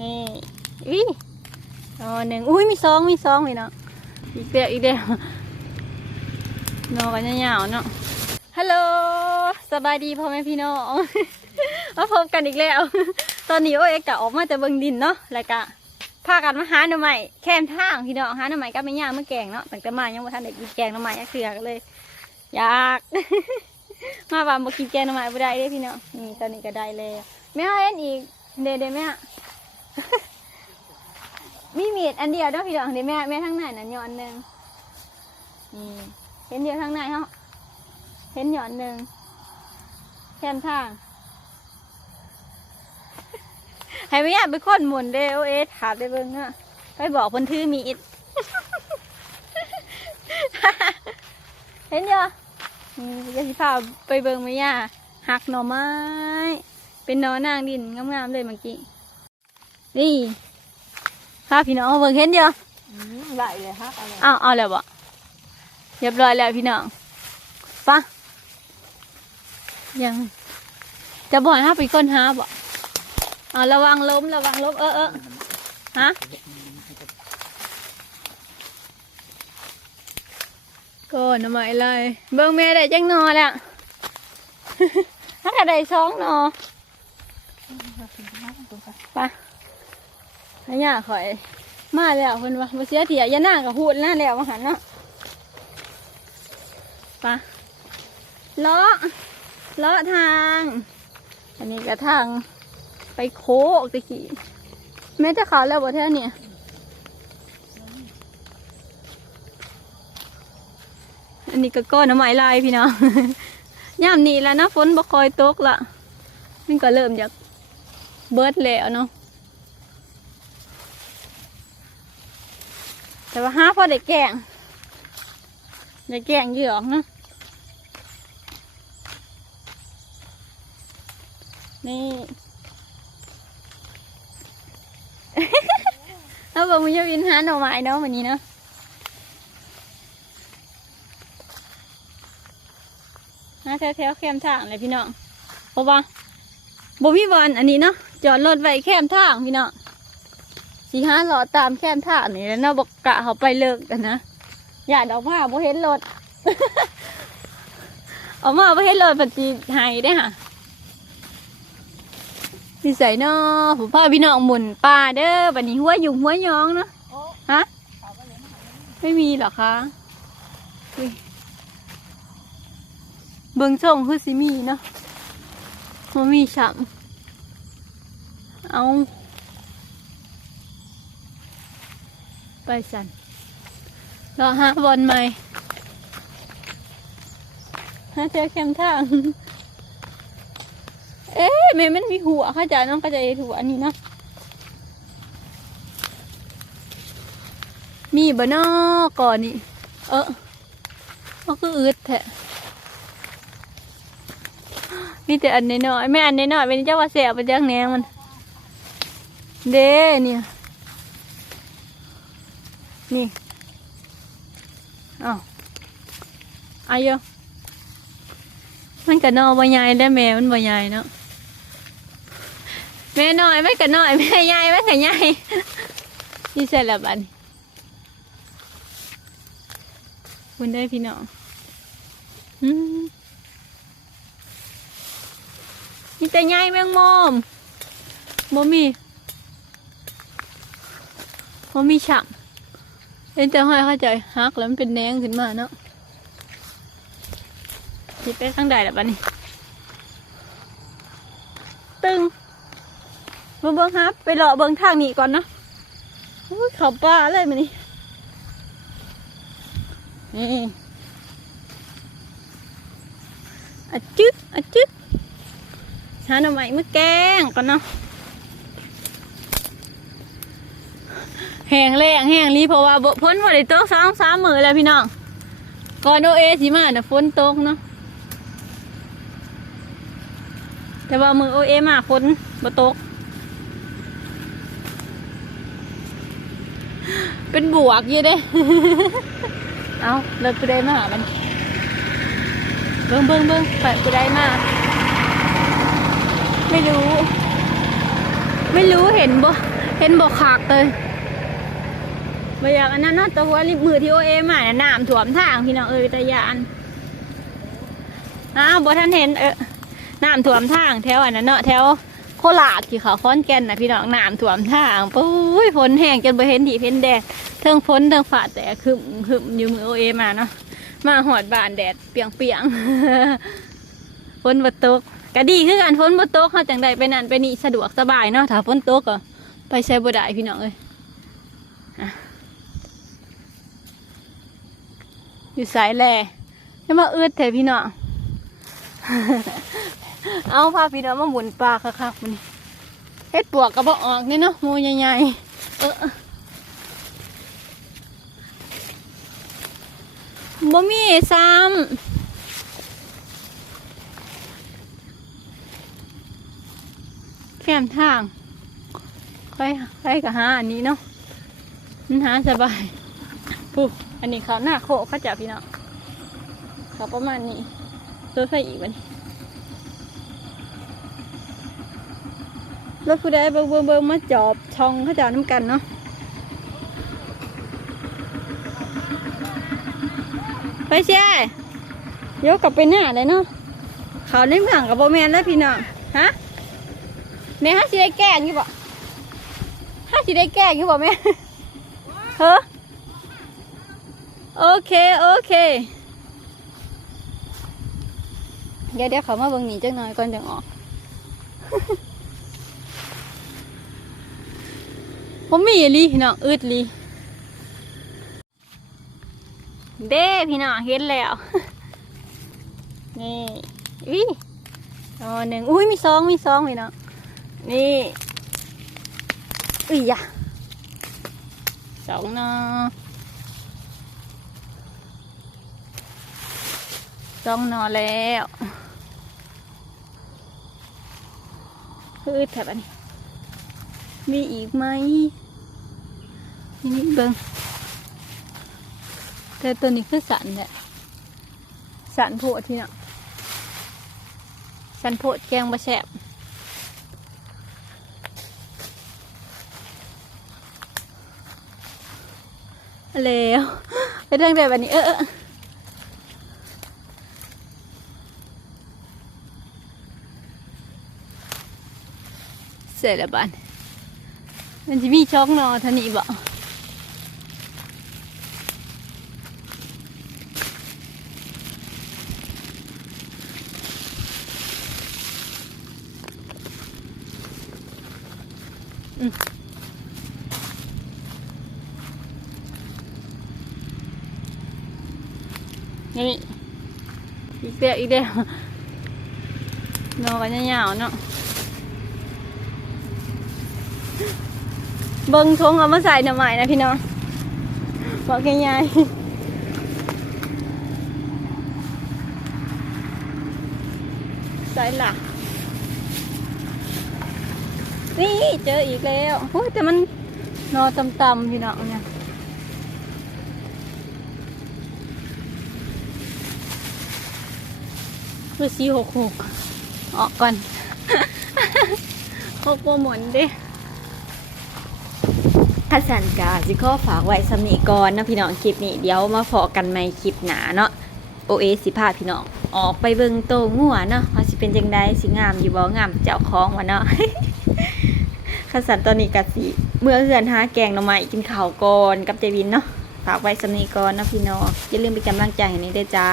นี่อุ้ยอ๋อหนึ่งอุ้ยมีสองมีสองเลยเนาะอีกเดียวอีกเดียวนอกันยาวๆเนาะฮัลโหลสบายดีพ่อแม่พี่น้องมาพบกันอีกแล้ว ตอนนี้โอ้เอ็กะออกมาแต่เบิงดินเนาะแล้วก็พากันมาหาหน่อไม้แค่ทางพี่น้องหาหน่อไม้ก็ไม่ยากเมื่อแกงเนาะแต่มายังไม่ทันได้กินแกงหน่อไม้เสือกันเลย อยากมาบ้านมากินแกงหน่อไม้บ่ได้เด้พี่น้องนี่ตอนนี้ก็ได้แล้วแม่เอาเอ็นอีกเด้เด้แม่ มีมีดอันเดียวเนาะพี่น้องเดี๋ยวแม่แม่ทั้งไหนน่ะหย่อนหนึ่งนี่เห็นเดียวทั้งไหนเฮาเห็นหย่อนหนึ่งแค่นทางให้ไม่อยากไปค้นหมุนเด้อเอ๊ะถามได้เบิ่งอะไปบอกคนถือมีดเห็นเดียวนี่จะสิพาไปเบิ่งไหมย่าหักหน่อไม้ เป็นนอนางดินงามๆเลยเมื่อกี้ นี่พาพี่น้องมาเบิ่งเห็นเดียวไหลเลยฮะอะไรเอาเอาแล้วบ่เรียบร้อยแล้วพี่น้องปะยังจะบ่อยห้าไปค้นหาบ่เอาระวังล้มระวังล้มเออเออฮะก็หน่อไม้อะไรเบิ่งแม่ได้จังหนอแล้วถ้าได้สองหนอไปให้ย่าข่อย มาแล้วเพิ่นว่าบ่เสียเถียย่านั่งกับหูดนะแล้วมาหันเนาะปะเลาะเลาะทาง อันนี้ก็ทางไปโคกตะกี้แม่จะเขาแล้วบ่แท้เนี่ยอันนี้ก็ก้อนน้ำไม้ลายพี่น้องย่ามนี้แล้วนะฝนบ่คอยตกละมันก็เริ่มจากเบิดแล้วเนาะ แต่ว่าห้าพอได้แกงได้แกงเยื่ออกนะนี่เอาบอกมึงจะวินหาหน่อไม้เนาะวันนี้เนาะหาแถวๆแคมทางเลยพี่น้องเพราะว่าบ่มีบอลอันนี้เนาะจอดรถไว้แคมทางพี่น้อง สีห้าหลอตามแคมท่านี่แล้วเนาะบอกกะเขาไปเลิกกันนะอย่าดอกมาบ่เห็นรถออกมาบ่เห็นรถปฏิหายได้ค่ะนิสัยเนาะผมพาพี่น้องหมุนป่าเด้อบัดนี้หัวยุงหัวยองเนาะฮะไม่มีเหรอคะเบิ่งส่งคือสิมีเนาะมันมีฉ่ำเอา ไปสันรอหาบอลใหม่หาเจอแคมทาง เอ๊ะแม่มันมีหัวข้าใจน้องเข้าใจหัวอันนี้นะ มีบ่นอก่อนนี่ เออมันคืออืดแท้มีแต่อันน้อยๆแม่อันน้อยๆเป็นเจ้าว่าแสบเป็นจังแนงมัน เด้เนี่ย นี่อ้าวอายุมันกะนอบ่ใหญ่ได้แม่มันบ่ใหญ่เนาะแม่น้อยไม่กะน้อยแม่ใหญ่ไม่กะใหญ่นี่เสร็จแล้วบัดนคุณได้พี่น้องอืมมีแต่ใหญ่แมงมุมบ่มีบ่มีฉ่ำ เอ็นจะให้อยเข้าใจฮักแล้วมันเป็นแนงขึ้นมาเนาะนี่ไปข้างใดแล้วบ้านี้ตึงมาเบิ้งฮับไปรอเบิ้งทางนี้ก่อนเนาะอุ้ยเขาป่าเลยมานี่นี่อจึ๊กอจึ๊กหาหน่อไม้มือแกงก่อนเนาะ แห้งแรงแห้งรีเพราะว่าบ่พ้นว่าได้ตกสามสามมือแล้วพี่น้องก่อนโอเอสิมาน่ะฝนตกเนาะแต่ว่ามือโอเอมาฝนบ่ตก เป็นบวกอยู่เด้เอาเลิกไปได้มามันเบิ่งเบิ่งเบิ่งไปไปได้มาไม่รู้ ไม่รู้เห็นบ่เห็นบอกขากเลย มาอยากอันนั้นเนาะแตัวว่าริบมือที่โอเอมาเนี่ยน้ำถ่วมทางพี่น้องเอ้ยตะยานอ้าวบ่ท่านเห็นเออน้ำถ่วมทางแถวอันนั้นเนาะแถวโคราชที่เขาค้อนแก่นนะพี่น้องน้ำถ่วมทางปุ้ยฝนแห้งจนบ่เห็นดีเห็นแดดเทิงฝนเทิงฝาดแต่ขึมขึมอยู่มือโอเอมาเนาะมาหอดบานแดดเปียงเปียงฝนบ่ตกก็ดีคือกันฝนบ่ตกเขาจังใดไปนั่นไปนี่สะดวกสบายเนาะถ้าฝนตกก็ไปใช้บ่ได้พี่น้องเอ้ยอะ อยู่สายแลจะมาอืดเถอะพี่น้องเอาพาพี่น้องมาหมุนปลาคักๆมันเฮ็ดปวกกระบอกออกนี่เนาะมูใหญ่ๆเออบ่มีซ้ำแคมทาง ค่อยค่อยกับหาอันนี้เนาะมันหาสบาย ปุ๊บอันนี้เขาหน้าโคกเขาจับพี่น้องเขาประมาณนี้ตัวไฟอีกวันรถผู้ใดเบิ่งเบิ่งเบิ่งมาจอบช่องเขาจะเอาน้ำกันเนาะไปเชียยกกลับไปหน้าเลยเนาะเขาเล่นหลังกับโบแมนแล้วพี่น้องฮะแม่ฮะสิได้แก้งอยู่บ่ฮะสิได้แก้งอยู่บ่แม่เฮ้อ โอเคโอเคเดี๋ยวเดี๋ยวเขามาเบิ่งหนีจังหน่อยก่อนจังออกผมมีลีพี่น้องอึดลีเด้พี่น้องเห็นแล้ว นี่วิอ๋อหนึ่งอุ้ยมีสองมีสองพี่น้องนี่อุ้ยยะสองเนาะ สองนอนแล้วคืออึดแถบอันนี้ มีอีกไหมนี่นี่เบิงแต่ตัวนี้คือสันแหละสันโพดที่เนาะสันโพดแกงบะแสบแล้วไปทางใดแบบนี้เออ เสร็จแล้วบ้านมันจะมีช็อกนอท่านี้บ่อืมนี่อีกเดียวอีกเดียวนอนกันยาวๆเนาะ เบิ้งทงเอามาใส่หน่อไม้นะพี่น้องบอกง่ายๆใส่หลักนี่เจออีกแล้วโอ้ยแต่มันนอต่ำๆพี่น้องเนี่ยเพื่อซีหกหกออกก่อนหกโปรหมนเด้ ขสันกาสิข้อฝากไว้สำนีก่อนนะพี่น้องคลิปนี้เดี๋ยวมาฟอกันใหม่คลิปหนาเนาะโอเอสิพาพี่น้องออกไปเบิ่งโตงัวเนาะว่าสิเป็นจังไดสิงามอยู่บ่งามเจ้าของวะเนาะขสันตอนนี้กะสิเมื่อเฮือนหาแกงหน่อไม้กินข้าวก่อนกับเจวินเนาะฝากไว้สำนีก่อนนะพี่น้องอย่าลืมเป็นกำลังใจให้นี่ด้วยจ้า